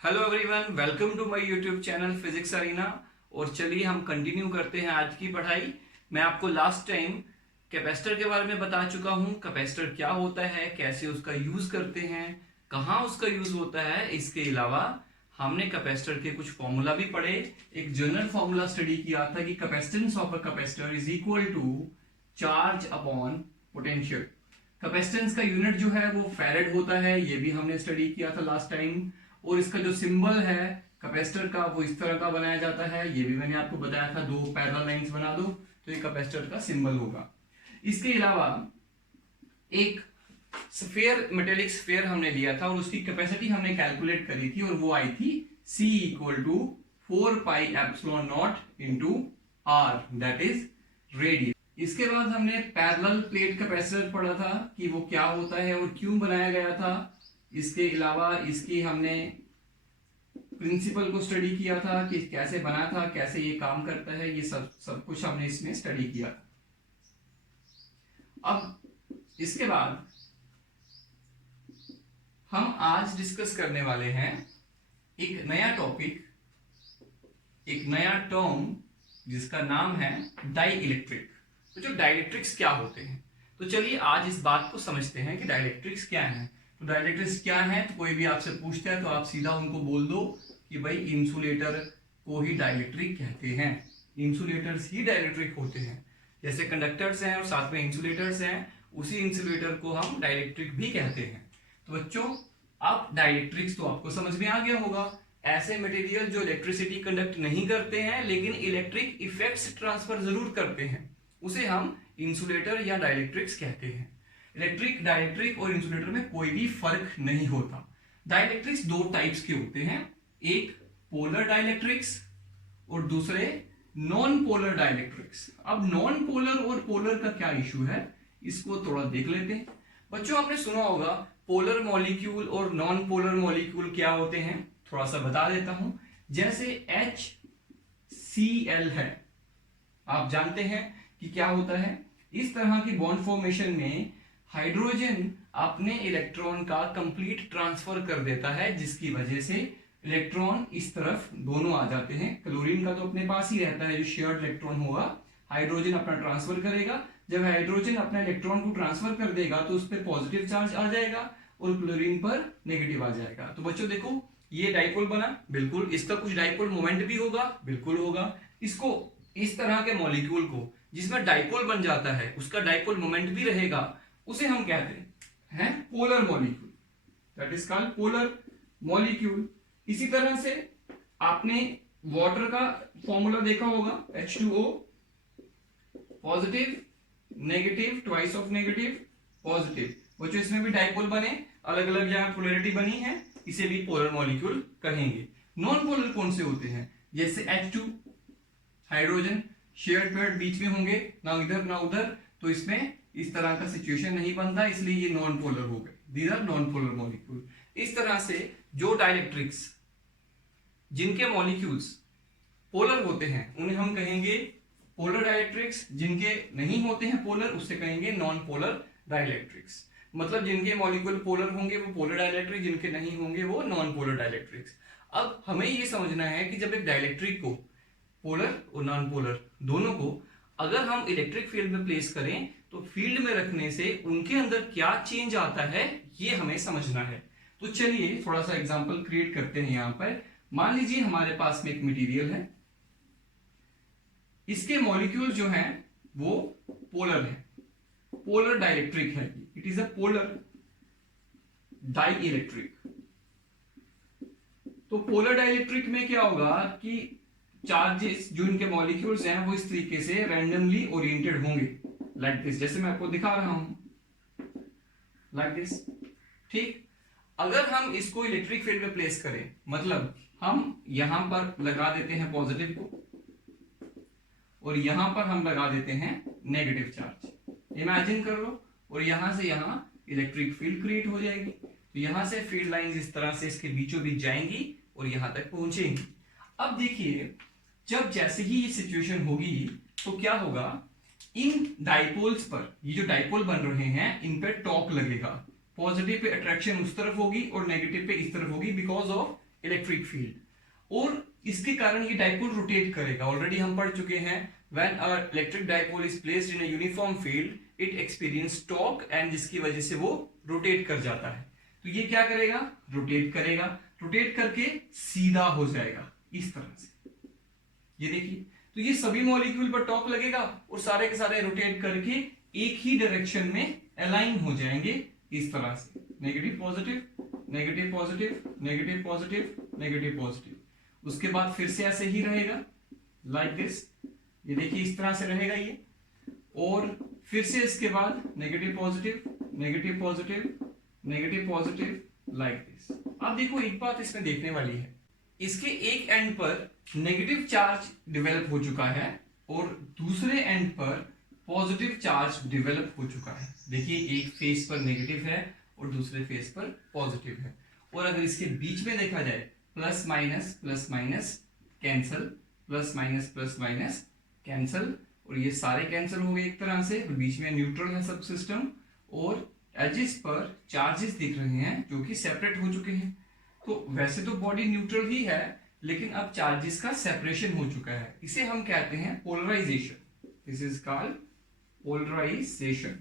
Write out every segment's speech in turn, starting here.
Hello everyone, welcome to my YouTube channel physics arena. और चलिए हम कंटिन्यू करते हैं आज की पढ़ाई। मैं आपको लास्ट टाइम कैपेसिटर के बारे में बता चुका हूँ। कैपेसिटर क्या होता है, कैसे उसका यूज करते हैं, कहाँ उसका यूज होता है। इसके अलावा हमने कैपेसिटर के कुछ फॉर्मूला भी पढ़े। एक जनरल फॉर्मूला स्टडी किया था कि capacitance of a capacitor is equal to charge upon potential. Capacitance का यूनिट जो है वो फैरेड होता है, ये भी हमने स्टडी किया था लास्ट टाइम। और इसका जो सिंबल है कैपेसिटर का वो इस तरह का बनाया जाता है, ये भी मैंने आपको बताया था। दो पैरेलल लाइंस बना दो तो ये कैपेसिटर का सिंबल होगा। इसके अलावा एक स्फीयर, मेटेलिक स्फीयर हमने लिया था और उसकी कैपेसिटी हमने कैलकुलेट करी थी और वो आई थी C equal to 4πε0 into R, that is radius. इसके बाद हमने पैरेलल प्लेट कैपेसिटर पढ़ा था कि वो क्या होता है और क्यों बनाया गया था। इसके अलावा इसकी हमने प्रिंसिपल को स्टडी किया था कि कैसे बना था, कैसे ये काम करता है, ये सब कुछ हमने इसमें स्टडी किया था। अब इसके बाद हम आज डिस्कस करने वाले हैं एक नया टॉपिक, एक नया टर्म जिसका नाम है डाई इलेक्ट्रिक। तो जो डाइलेक्ट्रिक्स क्या होते हैं, तो चलिए आज इस बात को समझते हैं कि डाइलेक्ट्रिक्स क्या है। तो डाइलेक्ट्रिक्स क्या है, तो कोई भी आपसे पूछता है तो आप सीधा उनको बोल दो कि भाई इंसुलेटर को ही डाइलेक्ट्रिक कहते हैं, इंसुलेटर्स ही डाइलेक्ट्रिक होते हैं। जैसे कंडक्टर्स हैं और साथ में इंसुलेटर्स हैं, उसी इंसुलेटर को हम डाइलेक्ट्रिक भी कहते हैं। तो बच्चों अब डाइलेक्ट्रिक्स तो आपको समझ में आ गया होगा, ऐसे मटेरियल जो इलेक्ट्रिसिटी कंडक्ट नहीं करते हैं लेकिन इलेक्ट्रिक इफेक्ट्स ट्रांसफर जरूर करते हैं, उसे हम इंसुलेटर या डाइलेक्ट्रिक्स कहते हैं। इलेक्ट्रिक, डाइलेक्ट्रिक और इंसुलेटर में कोई भी फर्क नहीं होता। डाइलेक्ट्रिक्स दो टाइप्स के होते हैं, एक पोलर डाइलेक्ट्रिक्स और दूसरे नॉन पोलर डाइलेक्ट्रिक्स। अब नॉन पोलर और पोलर का क्या इशू है, इसको थोड़ा देख लेते हैं। बच्चों आपने सुना होगा पोलर मॉलिक्यूल और नॉन पोलर मॉलिक्यूल क्या होते हैं, थोड़ा सा बता देता हूं। जैसे HCl है, आप जानते हैं कि क्या होता है। इस तरह की बॉन्ड फॉर्मेशन में हाइड्रोजन अपने इलेक्ट्रॉन का कंप्लीट ट्रांसफर कर देता है, जिसकी वजह से इलेक्ट्रॉन इस तरफ दोनों आ जाते हैं। क्लोरीन का तो अपने पास ही रहता है, जो शेयर्ड इलेक्ट्रॉन होगा हाइड्रोजन अपना ट्रांसफर करेगा। जब हाइड्रोजन अपना इलेक्ट्रॉन को ट्रांसफर कर देगा तो उस पर पॉजिटिव चार्ज आ जाएगा और क्लोरीन पर नेगेटिव आ जाएगा। तो बच्चों देखो ये डाइपोल बना, बिल्कुल इसका कुछ डाइपोल मोमेंट भी होगा, बिल्कुल होगा। इसको इस तरह के मॉलिक्यूल को जिसमें डाइपोल बन जाता है उसका डाइपोल मोमेंट भी रहेगा, उसे हम कहते हैं polar molecule, that is called polar molecule. इसी तरह से आपने वाटर का फॉर्मूला देखा होगा, H2O, positive negative, twice of negative positive. वो जो इसमें भी डाइपोल बने, अलग अलग जहां पोलैरिटी बनी है, इसे भी पोलर मॉलिक्यूल कहेंगे। नॉन पोलर कौन से होते हैं, जैसे H2, हाइड्रोजन शेयर्ड पेयर बीच में होंगे, ना इधर ना उधर, तो इसमें इस तरह का सिचुएशन नहीं बनता, इसलिए ये नॉन पोलर हो गए। These are non polar molecule. इस तरह से जो डाइलेक्ट्रिक्स जिनके मॉलिक्यूल्स पोलर होते हैं उन्हें हम कहेंगे पोलर डाइलेक्ट्रिक्स, जिनके नहीं होते हैं पोलर उससे कहेंगे नॉन पोलर डाइलेक्ट्रिक्स। मतलब जिनके मॉलिक्यूल पोलर होंगे वो पोलर डाइलेक्ट्रिक, जिनके नहीं होंगे वो नॉन पोलर डाइलेक्ट्रिक्स। अब हमें ये समझना है कि जब एक डाइलेक्ट्रिक को, पोलर और नॉन पोलर दोनों को, अगर हम इलेक्ट्रिक फील्ड में प्लेस करें तो फील्ड में रखने से उनके अंदर क्या चेंज आता है ये हमें समझना है। तो चलिए थोड़ा सा एग्जांपल क्रिएट करते हैं। यहां पर मान लीजिए हमारे पास में एक मटेरियल है, इसके मॉलिक्यूल जो हैं वो पोलर है, पोलर डाइलेक्ट्रिक है, it is a polar dielectric. तो पोलर डाइलेक्ट्रिक में क्या होगा कि चार्जेस जो इनके मॉलिक्यूल्स हैं वो इस तरीके से रैंडमली ओरिएंटेड होंगे, लाइक दिस, जैसे मैं आपको दिखा रहा हूं, लाइक दिस। ठीक, अगर हम इसको इलेक्ट्रिक फील्ड में प्लेस करें, मतलब हम यहां पर लगा देते हैं पॉजिटिव को और यहां पर हम लगा देते हैं नेगेटिव चार्ज, इमेजिन कर लो, और यहां से यहां इलेक्ट्रिक फील्ड क्रिएट हो जाएगी। तो यहां से फील्ड लाइंस इस तरह से इसके बीचों बीच जाएंगी और यहां तक पहुंचेंगी। अब देखिए जब जैसे ही ये सिचुएशन होगी तो क्या होगा, इन डाइपोल्स पर, ये जो डाइपोल बन रहे हैं इन पे टॉर्क लगेगा। पॉजिटिव पे अट्रैक्शन उस तरफ होगी और नेगेटिव पे इस तरफ होगी, बिकॉज ऑफ इलेक्ट्रिक फील्ड, और इसके कारण ये डाइपोल रोटेट करेगा। ऑलरेडी हम पढ़ चुके हैं, when a electric dipole is placed in a uniform field it experience torque, and जिसकी वजह से वो रोटेट कर जाता है। तो ये क्या करेगा, रोटेट करेगा, रोटेट करके सीधा हो जाएगा इस तरह से। ये देखिए, तो ये सभी मॉलिक्यूल पर टॉर्क लगेगा और सारे के सारे रोटेट करके एक ही डायरेक्शन में अलाइन हो जाएंगे इस तरह से, negative positive, negative positive, negative positive, negative positive. उसके बाद फिर से ऐसे ही रहेगा, लाइक दिस। ये देखिए इस तरह से रहेगा ये, और फिर से इसके बाद negative positive, negative positive, negative positive, like this. अब देखो एक बात इसमें देखने वाली है, इसके एक एंड पर नेगेटिव चार्ज डेवलप हो चुका है और दूसरे एंड पर पॉजिटिव चार्ज डेवलप हो चुका है। देखिए एक फेस पर नेगेटिव है और दूसरे फेस पर पॉजिटिव है, और अगर इसके बीच में देखा जाए plus minus cancel, plus minus cancel, और ये सारे कैंसिल हो गए एक तरह से। बीच में न्यूट्रल है सब सिस्टम, और एजेस पर चार्जेस दिख रहे हैं जो कि सेपरेट हो चुके हैं। तो वैसे तो बॉडी न्यूट्रल ही है, लेकिन अब चार्जेस का सेपरेशन हो चुका है। इसे हम कहते हैं polarisation. This is called polarisation.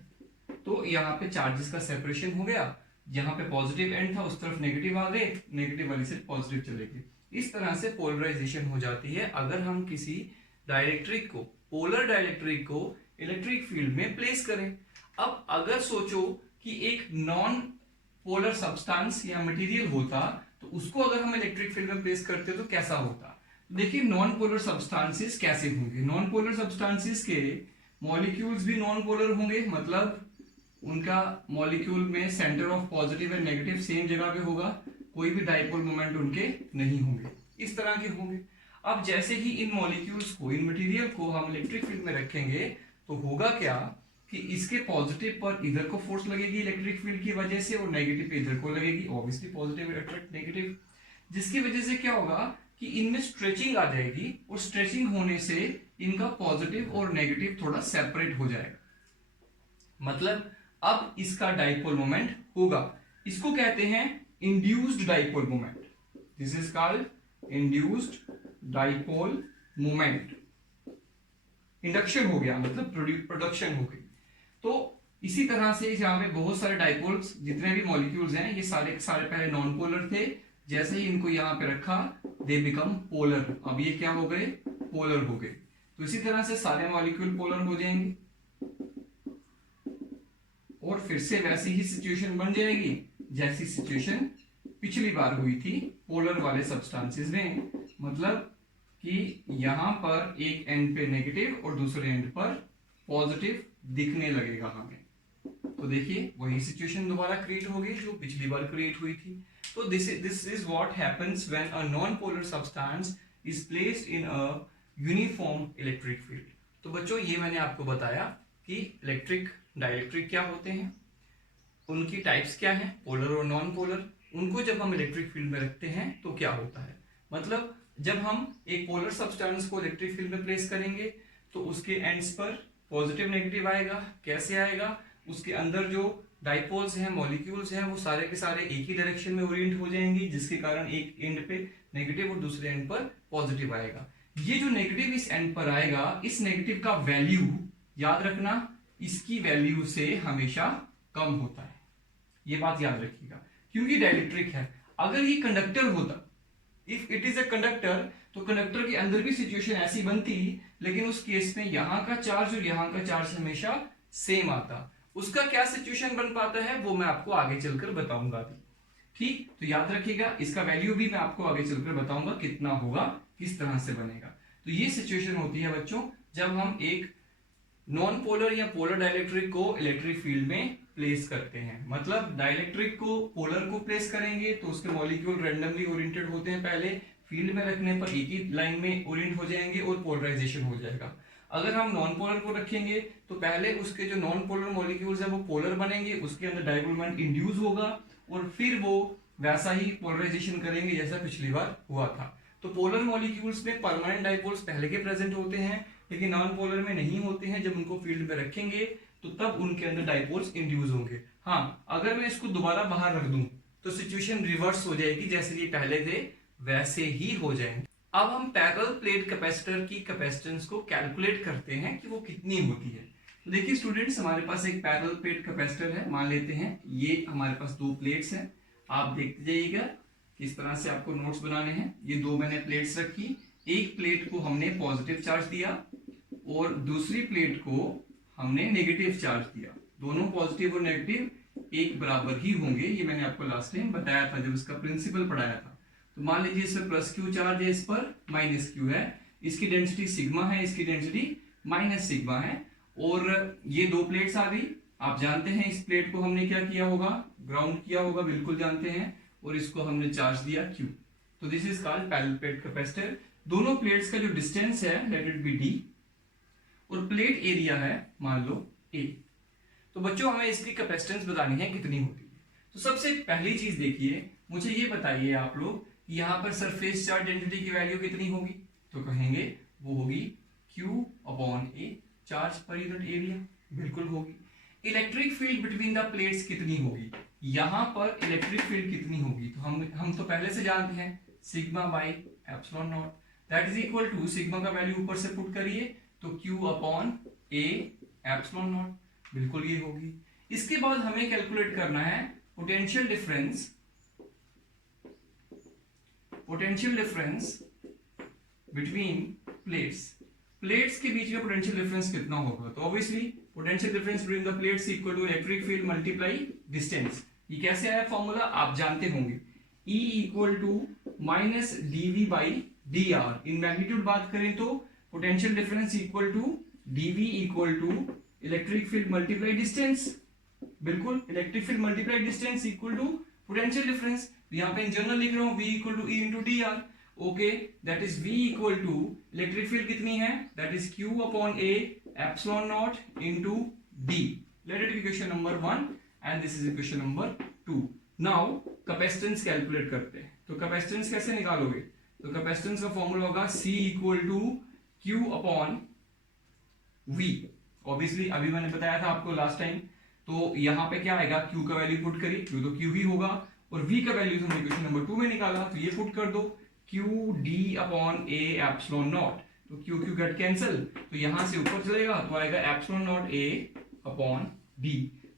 तो यहाँ पे चार्जेस का सेपरेशन हो गया, यहाँ पे पॉजिटिव एंड था उस तरफ नेगेटिव आ गए, नेगेटिव वाली से पॉजिटिव चले गए। इस तरह से पोलराइजेशन हो जाती है अगर हम किसी डाइलेक्ट्रिक को, पोलर डाइलेक्ट्रिक को इलेक्ट्रिक फील्ड में प्लेस करें। अब अगर सोचो कि एक नॉन पोलर सब्सटेंस या मटेरियल होता, तो उसको अगर हम इलेक्ट्रिक फील्ड में प्लेस करते तो कैसा होता। देखिए नॉन पोलर सब्सटेंसेस कैसे होंगे। नॉन पोलर सब्सटेंसेस के मॉलिक्यूल्स भी नॉन पोलर होंगे, मतलब उनका मॉलिक्यूल में centre of positive and negative same जगह पे होगा, कोई भी डाइपोल मोमेंट उनके नहीं होंगे, इस तरह के होंगे। अब जैसे ही इन मॉलिक्यूल्स को, इन मटेरियल को हम इलेक्ट्रिक फील्ड में रखेंगे तो होगा क्या कि इसके पॉजिटिव पर इधर को फोर्स लगेगी इलेक्ट्रिक फील्ड की वजह से, और नेगेटिव पे इधर को लगेगी, ऑब्वियसली पॉजिटिव अट्रैक्ट नेगेटिव, जिसकी वजह से क्या होगा कि इनमें स्ट्रेचिंग आ जाएगी, और स्ट्रेचिंग होने से इनका पॉजिटिव और नेगेटिव थोड़ा सेपरेट हो जाएगा। मतलब अब इसका डाइपोल मोमेंट होगा। इसको कहते हैं induced dipole moment. This is called induced dipole moment. Induction हो गया, मतलब प्रोडक्शन हो गई। तो इसी तरह से यहाँ पे बहुत सारे डाइपोल्स, जितने भी मॉलिक्यूल्स हैं, ये सारे के सारे पहले नॉन पोलर थे, जैसे ही इनको यहाँ पे रखा दे बिकम पोलर। अब ये क्या हो गए, पोलर हो गए। तो इसी तरह से सारे मॉलिक्यूल पोलर हो जाएंगे, और फिर से वैसी ही सिचुएशन बन जाएगी जैसी सिचुएशन पिछली बार हुई थी पोलर वाले सब्सटेंसेस में। मतलब कि यहां पर एक एंड पे नेगेटिव और दूसरे एंड पर पॉजिटिव दिखने लगेगा हमें। तो देखिए वही सिचुएशन दोबारा क्रिएट हो गई जो पिछली बार क्रिएट हुई थी। तो this is what happens when a non polar substance is placed in a uniform electric field. तो बच्चों ये मैंने आपको बताया कि इलेक्ट्रिक डाइलेक्ट्रिक क्या होते हैं, उनकी टाइप्स क्या हैं, पोलर और नॉन पोलर। उनको जब हम इलेक्ट्रिक फील्ड में रखते हैं तो क्या होता है, मतलब जब हम एक पोलर सब्सटेंस को इलेक्ट्रिक फील्ड में प्लेस करेंगे तो उसके एंड्स पर पॉजिटिव नेगेटिव आएगा। कैसे आएगा, उसके अंदर जो डाइपोल्स हैं, मॉलिक्यूल्स हैं, वो सारे के सारे एक ही डायरेक्शन में ओरिएंट हो जाएंगे, जिसके कारण एक एंड पे नेगेटिव और दूसरे एंड पर पॉजिटिव आएगा। ये जो नेगेटिव इस एंड पर आएगा, इस नेगेटिव का वैल्यू याद रखना, इसकी वैल्यू से हमेशा कम होता है। ये बात याद रखिएगा, क्योंकि डाइलेक्ट्रिक है। अगर ये कंडक्टर होता, if it is a conductor, तो कंडक्टर के अंदर भी सिचुएशन ऐसी बनती, लेकिन उस केस में यहां का चार्ज और यहां का चार्ज हमेशा सेम आता। उसका क्या सिचुएशन बन पाता है वो मैं आपको आगे चलकर बताऊंगा अभी। ठीक, तो याद रखिएगा, इसका वैल्यू भी मैं आपको आगे चलकर बताऊंगा कितना होगा, किस तरह से बनेगा। तो ये सिचुएशन होती है बच्चों जब हम एक नॉन पोलर या पोलर डाइलेक्ट्रिक को इलेक्ट्रिक फील्ड में प्लेस करते हैं। मतलब डाइलेक्ट्रिक को, पोलर को प्लेस करेंगे तो उसके मॉलिक्यूल रैंडमली ओरिएंटेड होते हैं, पहले फील्ड में रखने पर एक ही लाइन में ओरिएंट हो जाएंगे और पोलराइजेशन हो जाएगा। अगर हम नॉन पोलर को रखेंगे तो पहले उसके जो नॉन पोलर मॉलिक्यूल्स है वो पोलर बनेंगे, उसके अंदर डाइपोल मोमेंट इंड्यूस होगा और फिर वो वैसा ही पोलराइजेशन करेंगे जैसा पिछली बार हुआ था। तो पोलर मॉलिक्यूल्स में परमानेंट डाइपोल्स पहले के प्रेजेंट होते हैं, लेकिन नॉन पोलर में नहीं होते हैं। जब उनको फील्ड में रखेंगे तो तब उनके अंदर डाइपोल्स इंड्यूस होंगे। हाँ, अगर मैं इसको दोबारा बाहर रख दूं तो सिचुएशन रिवर्स हो जाएगी, जैसे ये पहले थे वैसे ही हो जाएंगे। अब हम पैरेलल प्लेट कैपेसिटर की कैपेसिटेंस को कैलकुलेट करते हैं कि वो कितनी होती है। तो देखिए स्टूडेंट्स, हमारे पास एक पैरेलल प्लेट कैपेसिटर है, मान लेते हैं ये हमारे पास दो प्लेट्स हैं। आप देखते जाइएगा किस तरह से आपको नोट्स बनाने हैं। ये दो मैंने प्लेट्स रखी, एक प्लेट को हमने पॉजिटिव चार्ज दिया और दूसरी प्लेट को हमने नेगेटिव चार्ज दिया। दोनों पॉजिटिव और नेगेटिव एक बराबर ही होंगे, ये मैंने आपको लास्ट टाइम बताया था जब इसका प्रिंसिपल पढ़ाया था। तो मान लीजिए इस पर प्लस क्यू चार्ज है, इस पर माइनस क्यू है, इसकी डेंसिटी सिग्मा है, इसकी डेंसिटी माइनस सिग्मा है, और ये दो प्लेट्स आ गई। आप जानते हैं इस प्लेट को हमने क्या किया होगा, ग्राउंड किया होगा, बिल्कुल जानते हैं, और इसको हमने चार्ज दिया क्यू। तो this is called parallel plate capacitor. दोनों प्लेट्स का जो डिस्टेंस है लेट इट बी डी, और प्लेट एरिया है मान लो ए। तो बच्चों हमें इसकी कैपेसिटेंस बतानी है कितनी होती है। तो सबसे पहली चीज देखिए, मुझे ये बताइए आप लोग, यहाँ पर सरफेस चार्ज डेंसिटी की वैल्यू कितनी होगी। तो कहेंगे वो होगी Q upon A, charge per unit area, बिल्कुल होगी। Electric field between the plates कितनी होगी, यहाँ पर इलेक्ट्रिक फील्ड कितनी होगी। तो हम तो पहले से जानते हैं sigma by epsilon naught, that is equal to sigma का वैल्यू ऊपर से पुट करिए तो Q upon A epsilon naught, बिल्कुल ये होगी। इसके बाद हमें कैलकुलेट करना है पोटेंशियल डिफरेंस बिटवीन प्लेट्स के बीच में पोटेंशियल डिफरेंस कितना होगा। तो obviously potential difference between the plates equal to electric field multiply distance. ये कैसे आया फॉर्मूला आप जानते होंगे, E equal to minus dv by dr। In magnitude बात करें तो potential difference equal to dv equal to electric field multiply distance, बिल्कुल electric field multiply distance equal to potential difference. यहाँ पे इन जनरल लिख रहा हूँ v equal to e into D R. Okay, that is v equal to electric field कितनी है, that is q upon a epsilon naught into d। Let it be question number 1 and this is equation number 2। Now capacitance calculate करते हैं। तो capacitance कैसे निकालोगे, तो capacitance का formula होगा c equal to q upon v। Obviously अभी मैंने बताया था आपको लास्ट टाइम, तो यहाँ पे क्या आएगा, q का वैल्यू पुट करिए, q तो q ही होगा, और v का वैल्यू हमने क्वेश्चन नंबर 2 में निकाला, तो ये पुट कर दो q d upon a epsilon naught. तो q q गेट कैंसिल, तो यहां से ऊपर चलेगा तो आएगा epsilon naught a upon d।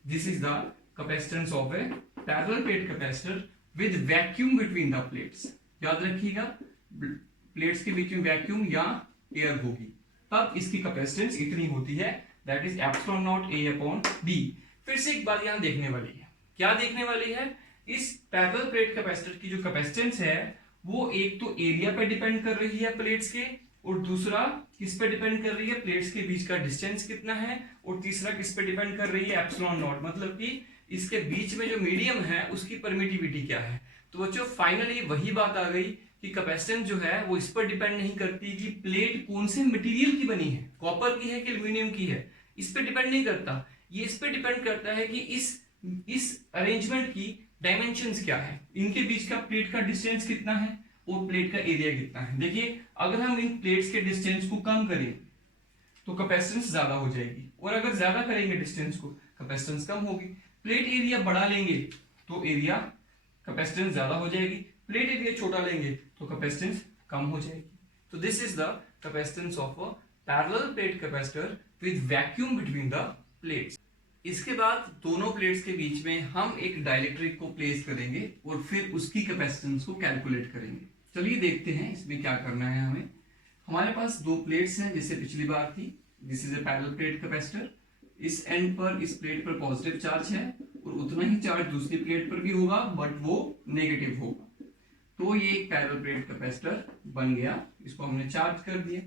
This is the capacitance of A parallel plate capacitor with vacuum between the plates. याद रखिएगा, प्लेट्स के बीच में वैक्यूम या एयर होगी तब इसकी कैपेसिटेंस इतनी होती है, that is epsilon naught a upon d। फिर से एक बात यहां देखने वाली है, क्या देखने वाली है, इस पैरेलल प्लेट कैपेसिटर की जो कैपेसिटेंस है वो एक तो एरिया पे डिपेंड कर रही है प्लेट्स के, और दूसरा किस पे डिपेंड कर रही है, प्लेट्स के बीच का डिस्टेंस कितना है, और तीसरा किस पे डिपेंड कर रही है, एप्सिलॉन नॉट, मतलब कि इसके बीच में जो मीडियम है उसकी परमिटिविटी क्या है। तो बच्चों फाइनली वही बात आ गई कि कैपेसिटेंस जो है वो इस पर डिपेंड नहीं करती कि प्लेट कौन से मटेरियल की बनी है, कॉपर की है कि एल्यूमिनियम की है, इस पे डिपेंड नहीं करता। ये इस पे डिपेंड करता है कि इस अरेंजमेंट की डायमेंशंस क्या है, इनके बीच का प्लेट का डिस्टेंस कितना है और प्लेट का एरिया कितना है। देखिए अगर हम इन प्लेट्स के डिस्टेंस को कम करें तो कैपेसिटेंस ज्यादा हो जाएगी, और अगर ज्यादा करेंगे डिस्टेंस को कैपेसिटेंस कम होगी। प्लेट एरिया बढ़ा लेंगे तो एरिया कैपेसिटेंस ज्यादा हो जाएगी, प्लेट एरिया छोटा लेंगे तो कैपेसिटेंस कम हो जाएगी। तो this is the capacitance of a parallel plate capacitor with vacuum between the plates. इसके बाद दोनों प्लेट्स के बीच में हम एक डाइलेक्ट्रिक को प्लेस करेंगे और फिर उसकी कैपेसिटेंस को कैलकुलेट करेंगे। चलिए देखते हैं इसमें क्या करना है हमें। हमारे पास दो प्लेट्स हैं जैसे पिछली बार थी, this is a parallel plate capacitor. इस एंड पर इस प्लेट पर पॉजिटिव चार्ज है और उतना ही चार्ज दूसरी प्लेट पर भी होगा बट वो नेगेटिव होगा। तो ये एक पैरेलल प्लेट कैपेसिटर बन गया, इसको हमने चार्ज कर दिया।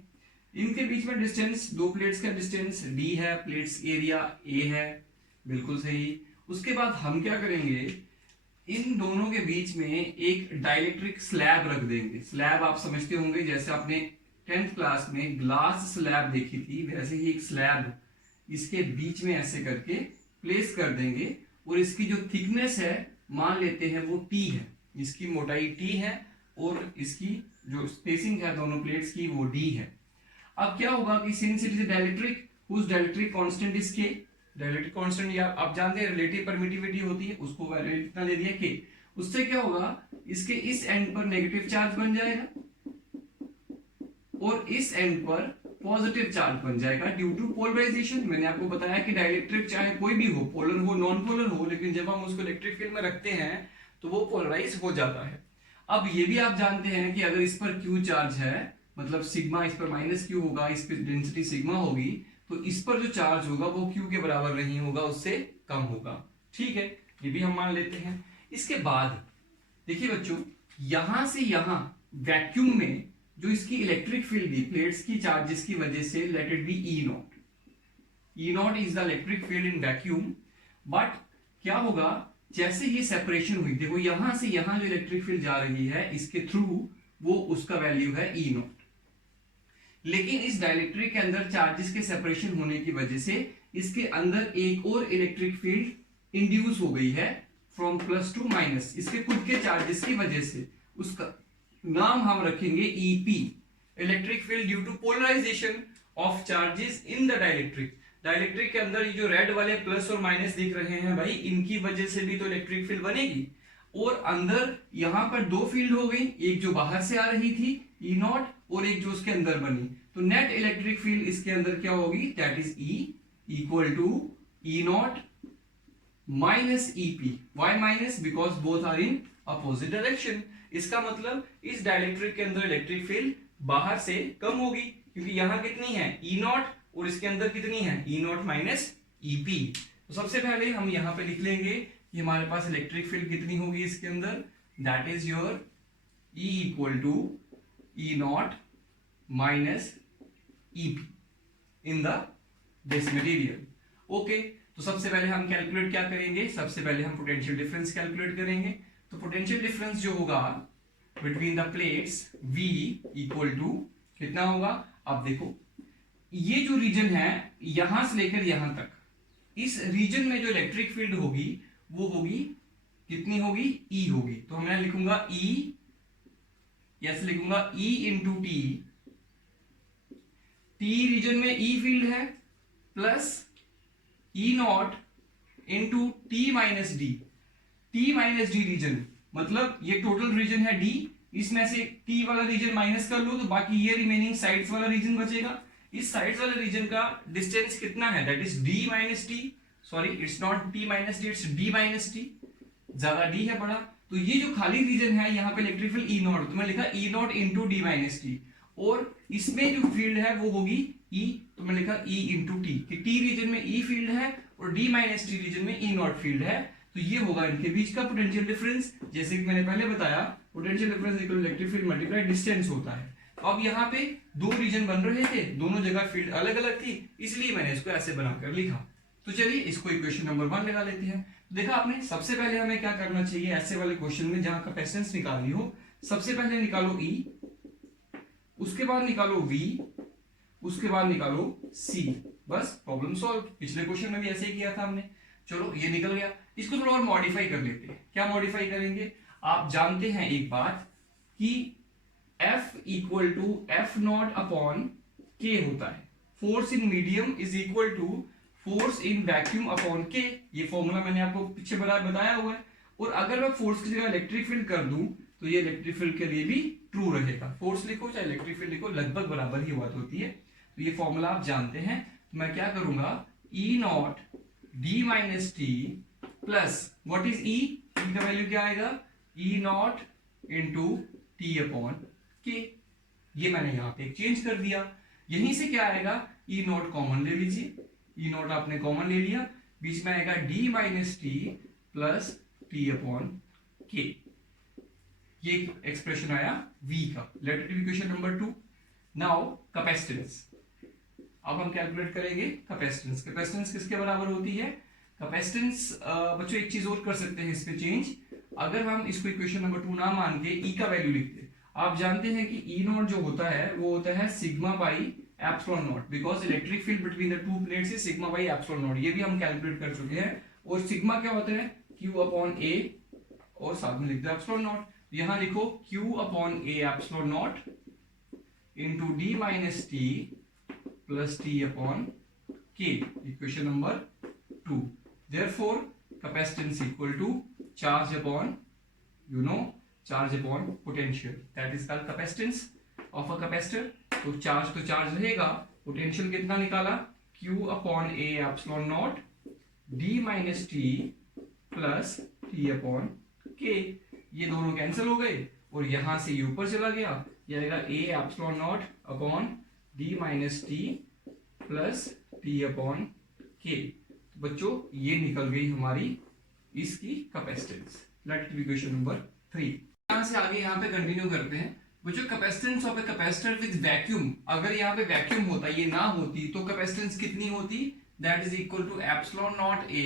इनके बीच में डिस्टेंस, दो प्लेट्स का डिस्टेंस d है, प्लेट्स एरिया a है, बिल्कुल सही। उसके बाद हम क्या करेंगे, इन दोनों के बीच में एक डाइलेक्ट्रिक स्लैब रख देंगे। स्लैब आप समझते होंगे, जैसे आपने 10th क्लास में ग्लास स्लैब देखी थी, वैसे ही एक स्लैब इसके बीच में ऐसे करके प्लेस कर देंगे, और इसकी जो थिकनेस है मान लेते हैं वो t है, इसकी मोटाई t है और इसकी जो स्पेसिंग है दोनों प्लेट्स की वो d है। अब क्या होगा कि since it is dielectric, whose dielectric constant is k, dielectric constant या आप जानते हैं रिलेटिव परमिटिविटी होती है, उसको वैल्यू कितना ले दिया k, उससे क्या होगा, इसके इस एंड पर नेगेटिव चार्ज बन जाएगा और इस एंड पर पॉजिटिव चार्ज बन जाएगा ड्यू टू पोलराइजेशन। मैंने आपको बताया कि डाइलेक्ट्रिक चाहे कोई भी हो, पोलर हो नॉन पोलर हो, लेकिन जब हम उसको इलेक्ट्रिक फील्ड में रखते हैं तो वो पोलराइज हो जाता है। अब ये भी आप जानते हैं कि अगर इस पर क्यू चार्ज है, मतलब सिग्मा इस पर माइनस क्यू होगा, इस पर डेंसिटी सिग्मा होगी, तो इस पर जो चार्ज होगा वो क्यू के बराबर नहीं होगा, उससे कम होगा। ठीक है, ये भी हम मान लेते हैं। इसके बाद देखिए बच्चों, यहां से यहां वैक्यूम में जो इसकी इलेक्ट्रिक फील्ड दी प्लेट्स की चार्जेस की वजह से, let it be E naught. E naught is the electric field in vacuum. But क्या होगा, जैसे ये सेपरेशन हुई, देखो यहां से यहां जो इलेक्ट्रिक फील्ड जा रही है इसके थ्रू, वो उसका वैल्यू है ई नॉट। लेकिन इस डाइलेक्ट्रिक के अंदर चार्जेस के सेपरेशन होने की वजह से इसके अंदर एक और इलेक्ट्रिक फील्ड इंड्यूस हो गई है फ्रॉम प्लस टू माइनस, इसके खुद के चार्जेस की वजह से। उसका नाम हम रखेंगे EP, electric field due to polarisation of charges in the dielectric. Dielectric के अंदर ये जो रेड वाले प्लस और माइनस दिख रहे हैं भाई, इनकी वजह से भी तो इलेक्ट्रिक फील्ड बनेगी। और अंदर यहां पर दो फील्ड हो गई, एक जो बाहर से आ रही थी ई नॉट, और एक जो उसके अंदर बनी, तो नेट इलेक्ट्रिक फील्ड इसके अंदर क्या होगी, that is E equal to E naught minus EP. Why minus, because both are in opposite direction. इसका मतलब इस डाइलेक्ट्रिक के अंदर इलेक्ट्रिक फील्ड बाहर से कम होगी, क्योंकि यहां कितनी है ई नॉट, और इसके अंदर कितनी है ई नॉट माइनस ईपी। तो सबसे पहले हम यहां पे लिख लेंगे कि हमारे पास इलेक्ट्रिक फील्ड कितनी होगी इसके अंदर, that is your E equal to E naught minus EP in the this material. Okay, तो सबसे पहले हम कैलकुलेट क्या करेंगे, सबसे पहले हम पोटेंशियल डिफरेंस कैलकुलेट करेंगे। तो पोटेंशियल डिफरेंस जो होगा between the plates V equal to कितना होगा, अब देखो ये जो रीजन है यहां से लेकर यहां तक, इस रीजन में जो इलेक्ट्रिक फील्ड होगी वो होगी कितनी होगी, E होगी। तो मैं लिखूंगा E, ऐसे लिखूंगा E into T. T region में E फील्ड है plus E naught into T minus D. T minus D region मतलब ये टोटल रीजन है D, इसमें से टी वाला रीजन माइनस कर लो तो बाकी ये रिमेनिंग साइड्स वाला रीजन बचेगा। इस साइड्स वाले रीजन का डिस्टेंस कितना है, that is D minus T. Sorry, it's not T minus T, it's D minus T, ज्यादा D है बड़ा। तो ये जो खाली रीजन है यहाँ पे इलेक्ट्रिक फील्ड E नॉट, तो मैं लिखा E naught into D minus T, और इसमें जो फील्ड है वो होगी E, तो मैं लिखा E इंटू टी, कि T रीजन में E फील्ड है और D माइनस टी रीजन में E नॉट फील्ड है। तो ये होगा इनके बीच का पोटेंशियल डिफरेंस। जैसे कि मैंने पहले बताया, potential difference equal electric field multiply distance होता है। तो अब यहाँ पे दो रीजन बन रहे थे, दोनों जगह फील्ड अलग अलग थी, इसलिए मैंने इसको ऐसे बनाकर लिखा। तो चलिए इसको इक्वेशन नंबर 1 लगा लेते हैं। देखा आपने, सबसे पहले हमें क्या करना चाहिए ऐसे वाले क्वेश्चन में जहां कैपेसिटेंस निकालनी हो, सबसे पहले निकालो E, उसके बाद निकालो V, उसके बाद निकालो C, बस प्रॉब्लम सॉल्व। पिछले क्वेश्चन में भी ऐसे ही किया था हमने। चलो ये निकल गया, इसको थोड़ा और मॉडिफाई कर लेते हैं। क्या मॉडिफाई करेंगे, आप जानते हैं एक बात कि F equal to F naught upon K होता है। Force in medium is equal to force in vacuum upon K, ये फॉर्मूला मैंने आपको पीछे बताया हुआ है। और अगर मैं फोर्स की जगह इलेक्ट्रिक फील्ड कर दूं तो ये इलेक्ट्रिक फील्ड के लिए भी ट्रू रहेगा। फोर्स लिखो चाहे इलेक्ट्रिक फील्ड लिखो, लगभग बराबर ही बात होती है। तो ये फॉर्मूला आप जानते हैं। तो मैं क्या करूंगा, E not D minus T plus what is E, E का वैल्यू क्या आएगा, E naught into T upon के। ये मैंने यहां पे चेंज कर दिया। यहीं से क्या आएगा, E नॉट कॉमन ले लीजिए, E नॉट आपने कॉमन ले लिया, बीच में आएगा D minus T plus T upon के। ये एक्सप्रेशन आया V का। Late it be equation number 2। Now capacitance, अब हम कैलकुलेट करेंगे कैपेसिटेंस। कैपेसिटेंस किसके बराबर होती है, कैपेसिटेंस बच्चों एक चीज और कर सकते हैं इसमें चेंज। अगर हम इसको इक्वेशन नंबर 2 ना मान के E का वैल्यू लिखते, आप जानते हैं कि E नॉट जो होता है वो होता है sigma by epsilon not, because electric field between the two plates is sigma by epsilon not. ये भी हम कैलकुलेट कर चुके हैं। और सिग्मा क्या होता है, Q अपॉन A, और साथ में लिख दो एप्सिलॉन नॉट। यहां लिखो Q upon A epsilon naught into D minus T plus T upon K, equation number 2। Therefore, capacitance equal to charge upon you know charge upon potential, that is called capacitance of a capacitor. तो charge रहेगा, potential कितना निकाला, Q upon A epsilon naught D minus T plus T upon K। ये दोनों cancel हो गए और यहां से ये ऊपर चला गया, ये आएगा A epsilon not upon D minus T plus T upon K। बच्चों ये निकल गई हमारी इसकी capacitance. Late it be question number 3। यहां से आगे यहाँ पे कंटिन्यू करते हैं। बच्चों capacitance of a capacitor with vacuum, अगर यहाँ पे वैक्यूम होता, ये ना होती, तो कैपेसिटेंस कितनी होती, that is equal to epsilon naught A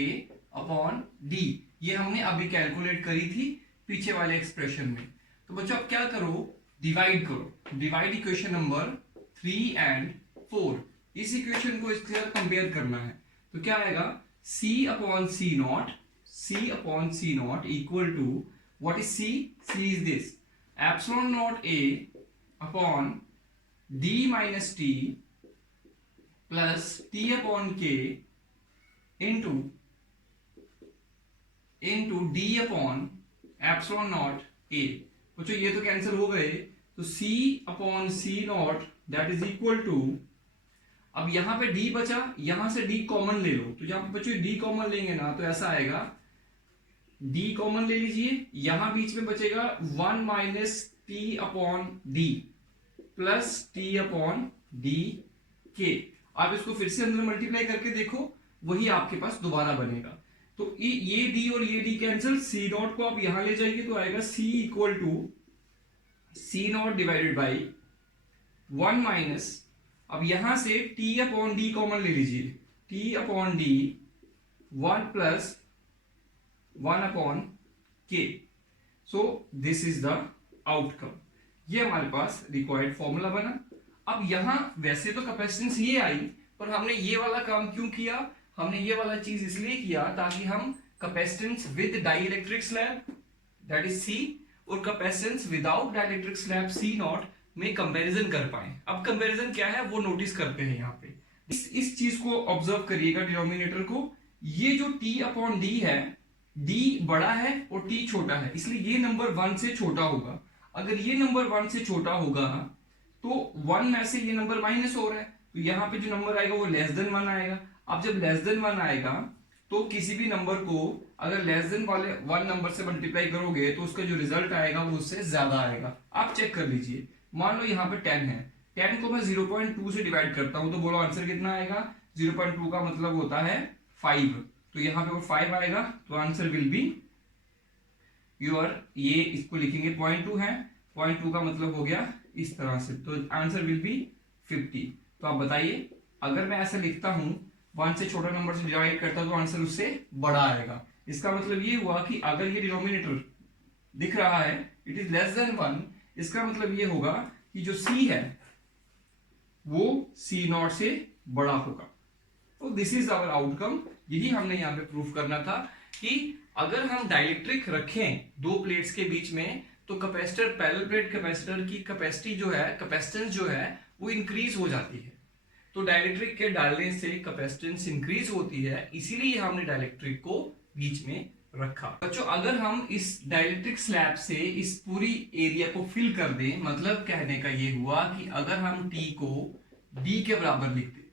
upon D। ये हमने अभी कैलकुलेट करी थी पीछे वाले एक्सप्रेशन में। तो बच्चों अब क्या करो, डिवाइड करो, डिवाइड इक्वेशन नंबर 3 एंड 4। इस इक्वेशन को इसके साथ कंपेयर करना है, तो क्या आएगा, C upon C naught equal to what is C is this epsilon naught A upon D minus T plus T upon K into D upon epsilon naught A। बच्चों ये तो कैंसिल हो गए, तो C upon C naught that is equal to, अब यहां पे D बचा, यहां से D कॉमन ले लो, तो जहां पे बच्चों D कॉमन लेंगे ना तो ऐसा आएगा, D कॉमन ले लीजिए, यहां बीच में बचेगा 1 minus T upon D plus T upon D K। आप इसको फिर से अंदर मल्टीप्लाई करके देखो, वही आपके पास दोबारा बनेगा। तो ये D और ये D कैंसिल, C नॉट को आप यहां ले जाइए तो आएगा C equal to C naught divided by 1 minus, अब यहां से T अपॉन D कॉमन ले लीजिए, T upon D 1 plus 1 upon K। So this is the outcome. ये हमारे पास रिक्वायर्ड फॉर्मूला बना। अब यहां वैसे तो कैपेसिटेंस ये आई, पर हमने ये वाला काम क्यों किया, हमने ये वाला चीज इसलिए किया ताकि हम capacitance with dielectric slab that is C और capacitance without dielectric slab C not में कंपैरिजन कर पाए। अब कंपैरिजन क्या है वो नोटिस करते हैं यहाँ पे। इस चीज को ऑब्जर्व करिएगा, डिनोमिनेटर को, ये जो T अपॉन D है, D बड़ा है और T छोटा है, इसलिए ये नंबर 1 से छोटा होगा। अगर ये नंबर 1 से छोटा होगा तो 1 में से ये नंबर माइनस हो रहा है, तो यहाँ पे जो नंबर आएगा वो लेस देन 1 आएगा। अब जब लेस देन 1 आएगा तो किसी भी नंबर को अगर लेस देन वाले 1 नंबर से मल्टीप्लाई करोगे तो उसका जो रिजल्ट आएगा वो उससे ज्यादा आएगा। आप चेक कर लीजिए, मान लो यहाँ पे 10 है, 10 को मैं 0.2 से डिवाइड करता हूं तो बोलो आंसर कितना आएगा, 0.2 का मतलब होता है 5, तो यहाँ पे वो 5 आएगा, तो आंसर विल बी योर, ये इसको लिखेंगे 0.2 है, 0.2 का मतलब हो गया इस तरह से, तो आंसर विल बी 50। तो आप बताइए, अगर मैं ऐसा लिखता हूं 1 से छोटा नंबर से डिवाइड करता हूं तो आंसर उससे बड़ा आएगा। इसका मतलब ये हुआ कि अगर ये डिनोमिनेटर दिख रहा है इट इज लेस देन 1, इसका मतलब ये होगा कि जो C है वो C नॉट से बड़ा होगा। तो दिस इज आवर आउटकम। यही हमने यहाँ पे प्रूफ करना था कि अगर हम डाइलेक्ट्रिक रखें दो प्लेट्स के बीच में तो कैपेसिटर, पैरेलल प्लेट कैपेसिटर की कैपेसिटी जो है, कैपेसिटेंस जो है वो इंक्रीज हो जाती है। तो डाइलेक्ट्रिक के डालने से कैपेसिटेंस इंक्रीज होती है, इसीलिए हमने डाइलेक्ट्रिक को बीच में रखा। बच्चों अगर हम इस डाइलेक्ट्रिक स्लैब से इस पूरी एरिया को फिल कर दें, मतलब कहने का ये हुआ कि अगर हम T को D के बराबर लिख दें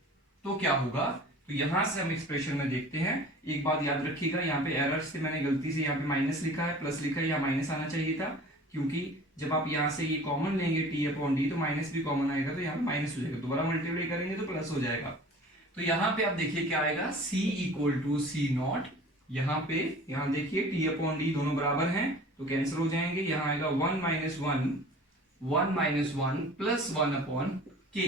तो क्या होगा। तो यहां से हम एक्सप्रेशन में देखते हैं, एक बात याद रखिएगा, यहाँ पे एरर से मैंने गलती से यहाँ पे माइनस लिखा है, प्लस लिखा है, यहाँ माइनस आना चाहिए था, क्योंकि जब आप यहाँ से ये कॉमन लेंगे T अपॉन D तो माइनस भी कॉमन आएगा, तो यहाँ पे माइनस हो जाएगा, दोबारा मल्टीप्लाई करेंगे तो प्लस हो जाएगा। तो यहाँ पे आप देखिए क्या आएगा, C equal to C naught, यहाँ पे यहाँ देखिए T अपॉन D दोनों बराबर हैं तो कैंसिल हो जाएंगे, यहाँ आएगा 1 माइनस 1 प्लस 1 अपॉन K।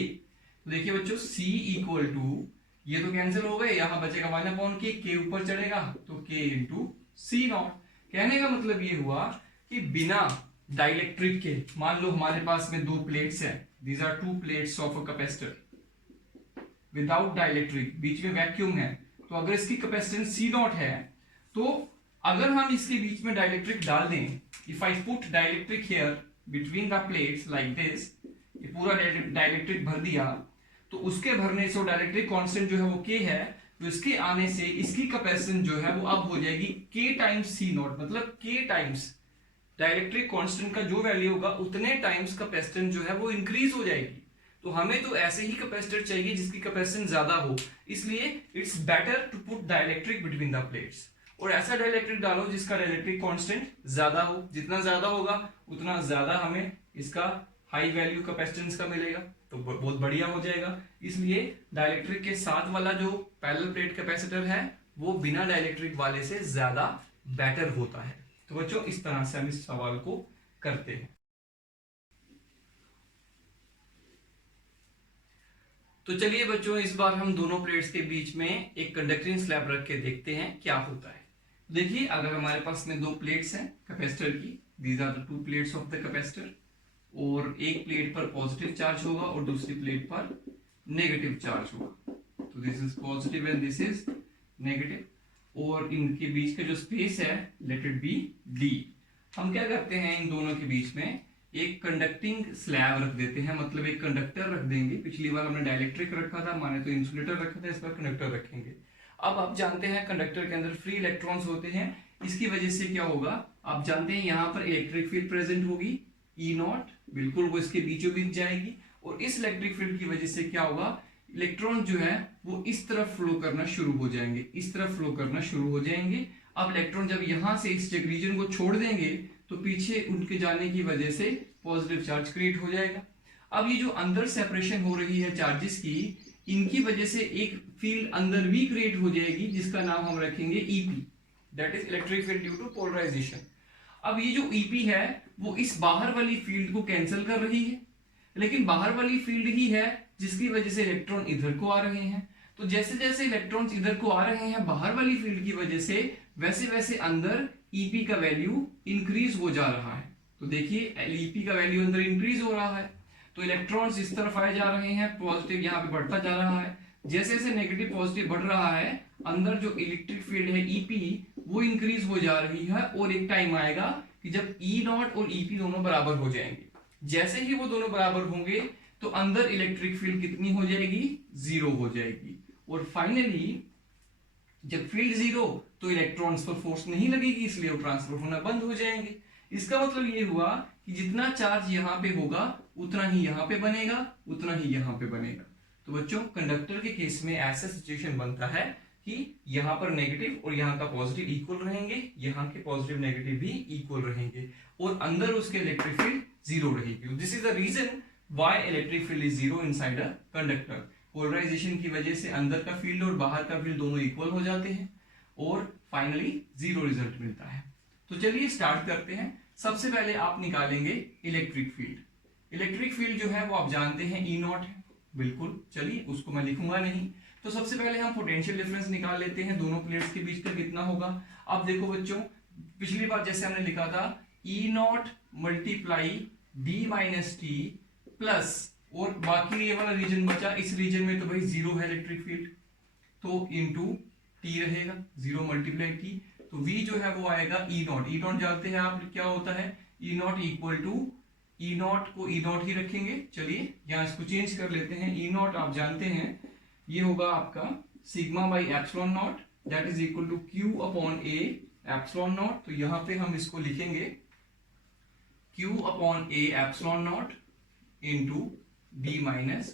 तो देखिए बच्चों C इक्वल टू, ये तो कैंसिल हो गए, यहाँ बचेगा 1 अपॉन K ऊपर चढ़ेगा तो K इंटू C नॉट। कहने का मतलब ये हुआ कि बिना डाइलेक्ट्रिक के, मान लो हमारे पास में दो प्लेट्स हैं, these are two plates of a capacitor, without dielectric, बीच में वैक्यूम है, तो अगर इसकी कैपेसिटेंस C नॉट है तो अगर हम इसके बीच में डाइलेक्ट्रिक डाल दें, if I put dielectric here between the plates like this, ये पूरा डाइलेक्ट्रिक भर दिया, तो उसके भरने से डाइलेक्ट्रिक कांस्टेंट जो है वो K है, तो इसके आने से इसकी कैपेसिटेंस जो है वो अब हो जाएगी K टाइम्स C नॉट, मतलब K टाइम्स डाइलेक्ट्रिक कांस्टेंट का जो वैल्यू होगा उतने टाइम्स कैपेसिटेंस जो है वो इंक्रीज हो जाएगी। तो हमें तो ऐसे ही कैपेसिटर चाहिए जिसकी कैपेसिटेंस ज्यादा हो, इसलिए it's better to put dielectric between the plates. और ऐसा डाइलेक्ट्रिक डालो जिसका डाइलेक्ट्रिक कांस्टेंट ज्यादा हो, जितना ज्यादा होगा उतना ज्यादा हमें इसका हाई वैल्यू कैपेसिटेंस का मिलेगा, तो बहुत बढ़िया हो जाएगा। इसलिए डाइलेक्ट्रिक के साथ वाला जो पैरेलल प्लेट कैपेसिटर है वो बिना डाइलेक्ट्रिक वाले से ज्यादा बेटर होता है। तो बच्चों इस तरह से हम इस सवाल को करते हैं। तो चलिए बच्चों इस बार हम दोनों प्लेट्स के बीच में एक कंडक्टिंग स्लैब रख के देखते हैं क्या होता है। देखिए अगर हमारे पास में दो प्लेट्स हैं कैपेसिटर की, these are the two plates of the capacitor, और एक प्लेट पर पॉजिटिव चार्ज होगा और दूसरी प्लेट पर नेगेटिव चार्ज होगा। तो this is positive and this is negative, और इनके बीच का जो स्पेस है लेट इट बी डी। हम क्या करते हैं, इन दोनों के बीच में एक कंडक्टिंग स्लैब रख देते हैं, मतलब एक कंडक्टर रख देंगे। पिछली बार हमने डाइलेक्ट्रिक रखा था, माने तो इंसुलेटर रखा था, इस बार कंडक्टर रखेंगे। अब आप जानते हैं कंडक्टर के अंदर फ्री इलेक्ट्रॉन्स होते हैं, इसकी वजह से क्या होगा, आप जानते हैं यहाँ पर इलेक्ट्रिक फील्ड प्रेजेंट होगी ई नॉट, बिल्कुल वो इसके बीचों बीच जाएगी, और इस इलेक्ट्रिक फील्ड की वजह से क्या होगा, इलेक्ट्रॉन जो है वो इस तरफ फ्लो करना शुरू हो जाएंगे, इस तरफ फ्लो करना शुरू हो जाएंगे। अब इलेक्ट्रॉन जब यहां से इस रीजन को छोड़ देंगे तो पीछे उनके जाने की वजह से पॉजिटिव चार्ज क्रिएट हो जाएगा। अब ये जो अंदर सेपरेशन हो रही है चार्जेस की, इनकी वजह से एक फील्ड अंदर भी क्रिएट हो जाएगी जिसका नाम हम रखेंगे EP, that is electric field due to polarisation. अब ये जो ईपी है वो इस बाहर वाली फील्ड को कैंसिल कर रही है, लेकिन बाहर वाली फील्ड ही है जिसकी वजह से इलेक्ट्रॉन इधर को आ रहे हैं। तो जैसे जैसे इलेक्ट्रॉन्स इधर को आ रहे हैं बाहर वाली फील्ड की वजह से, वैसे वैसे अंदर ईपी का वैल्यू इंक्रीज हो जा रहा है। तो देखिए ईपी का वैल्यू अंदर इंक्रीज हो रहा है, तो इलेक्ट्रॉन्स इस तरफ आए जा रहे हैं, पॉजिटिव यहाँ पे बढ़ता जा रहा है। जैसे जैसे नेगेटिव पॉजिटिव बढ़ रहा है, अंदर जो इलेक्ट्रिक फील्ड है ईपी वो इंक्रीज हो जा रही है, और एक टाइम आएगा कि जब ई नॉट और ईपी दोनों बराबर हो जाएंगे। जैसे ही वो दोनों बराबर होंगे तो अंदर इलेक्ट्रिक फील्ड कितनी हो जाएगी, जीरो हो जाएगी। और फाइनली जब फील्ड जीरो तो इलेक्ट्रॉन्स पर फोर्स नहीं लगेगी, इसलिए वो ट्रांसफर होना बंद हो जाएंगे। इसका मतलब ये हुआ कि जितना चार्ज यहाँ पे होगा उतना ही यहाँ पे बनेगा, उतना ही यहाँ पे बनेगा। तो बच्चों कंडक्टर के केस में ऐसा सिचुएशन बनता है कि यहाँ पर नेगेटिव और यहाँ का पॉजिटिव इक्वल रहेंगे, यहाँ के पॉजिटिव नेगेटिव भी इक्वल रहेंगे, और अंदर उसके इलेक्ट्रिक फील्ड जीरो रहेगी। This is the reason why electric field is zero inside a conductor. Polarisation की वजह से अंदर का फील्ड और बाहर का फील्ड दोनों इक्वल हो जाते हैं, और फाइनली जीरो रिजल्ट मिलता है। तो चलिए स्टार्ट करते हैं। सबसे पहले आप निकालेंगे इलेक्ट्रिक फील्ड। इलेक्ट्रिक फील्ड जो है वो आप जानते हैं ई नॉट है, बिल्कुल, चलिए उसको मैं लिखूंगा नहीं। तो सबसे पहले हम पोटेंशियल डिफरेंस निकाल लेते हैं, दोनों प्लेट्स के बीच का कितना होगा। अब देखो बच्चों, पिछली बार जैसे हमने लिखा था E naught multiply D minus T plus, और बाकी ये वाला रीजन बचा, इस रीजन में तो भाई जीरो है इलेक्ट्रिक फील्ड, तो इनटू टी रहेगा, जीरो मल्टीप्लाई टी, तो v जो है वो आएगा ई नॉट। ई नॉट जानते हैं आप क्या होता है, E naught equal to, E naught को ई नॉट ही रखेंगे, चलिए यहाँ इसको चेंज कर लेते हैं। ई नॉट आप जानते हैं ये होगा आपका sigma by epsilon naught, that is equal to Q upon A epsilon naught. तो यहाँ पे हम इसको लिखेंगे Q upon A epsilon naught into D minus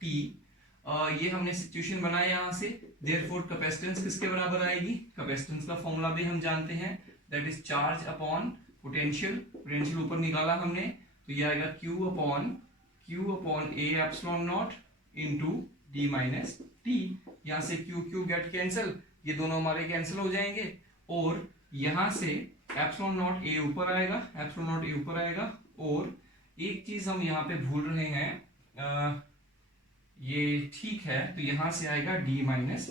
T. ये हमने सिचुएशन बनाया यहाँ से, देयरफॉर कैपेसिटेंस किसके बराबर आएगी, कैपेसिटेंस का फॉर्मूला भी हम जानते हैं, that is charge upon potential. Potential ऊपर निकाला हमने, तो ये आएगा Q upon A epsilon naught into D minus T. यहाँ से क्यू क्यू गेट कैंसिल, ये दोनों हमारे कैंसिल हो जाएंगे, और यहाँ से एप्सिलॉन नॉट ए ऊपर आएगा, एप्सिलॉन नॉट ए ऊपर आएगा। और एक चीज हम यहाँ पे भूल रहे हैं, ये ठीक है, तो यहां से आएगा डी माइनस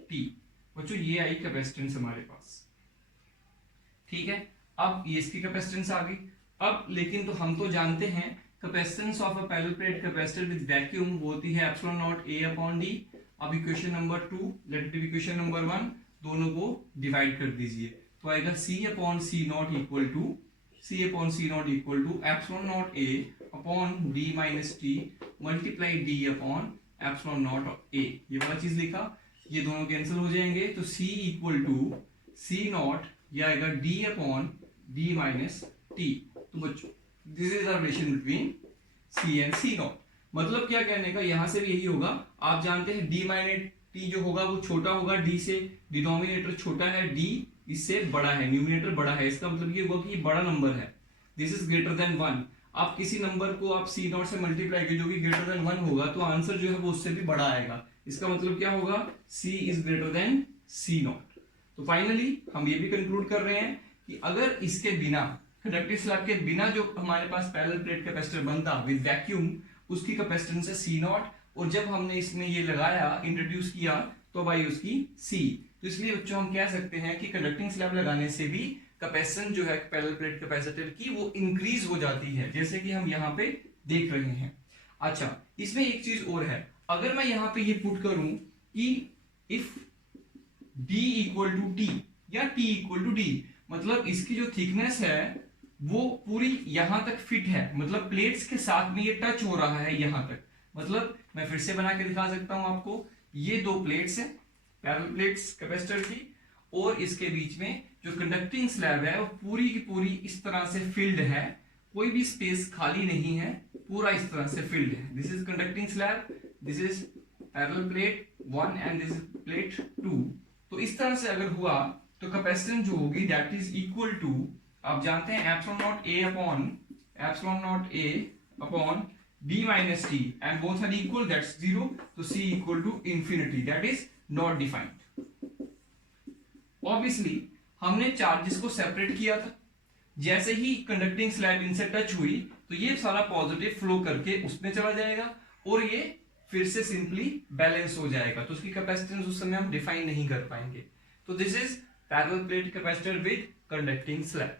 टी। बच्चों ये आई कैपेसिटेंस हमारे पास, ठीक है। अब ये इसकी कैपेसिटेंस आ गई। अब लेकिन तो हम तो जानते हैं capacitance of a parallel plate capacitor with vacuum वो होती है epsilon naught A upon D. अब equation number 2, let it be equation number 1, दोनों को डिवाइड कर दीजिए, तो आएगा C upon C naught equal to epsilon naught A upon D minus T multiply D upon epsilon naught A. ये वाला चीज लिखा, ये दोनों कैंसिल हो जाएंगे, तो C equal to C naught, ये आएगा D upon D minus T. तो बच्चों this is the relation between C and C naught. मतलब क्या कहने का, यहां से भी यही होगा। आप जानते हैं डी माइनस टी जो होगा वो छोटा होगा डी से, डिनोमिनेटर छोटा है, डी इससे बड़ा है, न्यूमिनेटर बड़ा है। इसका मतलब ये होगा कि ये बड़ा नंबर है, दिस इज ग्रेटर देन 1। आप किसी नंबर को आप सी नॉट से मल्टीप्लाई करें जो कि ग्रेटर देन 1 होगा, तो आंसर जो है वो उससे भी बड़ा आएगा। इसका मतलब क्या होगा, C is greater than C naught. तो फाइनली हम ये भी कंक्लूड कर रहे हैं कि अगर इसके बिना, कंडक्टिव स्लैब के बिना जो हमारे पास पैरेलल प्लेट कैपेसिटर बनता विद वैक्यूम, उसकी कैपेसिटेंस है सी नॉट, और जब हमने इसमें ये लगाया, इंट्रोड्यूस किया, तो भाई उसकी सी। तो इसलिए बच्चों हम कह सकते हैं कि कंडक्टिंग स्लैब लगाने से भी कैपेसिटेंस जो है पैरेलल प्लेट कैपेसिटर की वो इंक्रीज हो जाती है, जैसे कि हम यहाँ पे देख रहे हैं। अच्छा, इसमें एक चीज और है, अगर मैं यहाँ पे ये पुट करूं कि if D equal to T या T इक्वल टू डी, मतलब इसकी जो थिकनेस है वो पूरी यहां तक फिट है, मतलब प्लेट्स के साथ में ये टच हो रहा है यहां तक। मतलब मैं फिर से बना के दिखा सकता हूं आपको, ये दो प्लेट्स हैं पैरेलल प्लेट्स कैपेसिटर की, और इसके बीच में जो कंडक्टिंग स्लैब है वो पूरी की पूरी इस तरह से फिल्ड है, कोई भी स्पेस खाली नहीं है, पूरा इस तरह से फिल्ड है। This is conducting slab, this is parallel plate 1 and this is plate 2। तो इस तरह से अगर हुआ तो कैपेसिटेंस जो होगी दैट इज इक्वल टू, आप जानते हैं epsilon naught A upon D minus T, and both are equal that's 0, तो C equal to infinity, that is not defined. Obviously हमने चार्जेस को सेपरेट किया था, जैसे ही कंडक्टिंग स्लैब इनसे टच हुई तो ये सारा पॉजिटिव फ्लो करके उसमें चला जाएगा, और ये फिर से सिंपली बैलेंस हो जाएगा, तो उसकी कैपेसिटेंस उस समय हम डिफाइन नहीं कर पाएंगे। तो this is parallel plate capacitor with conducting slab.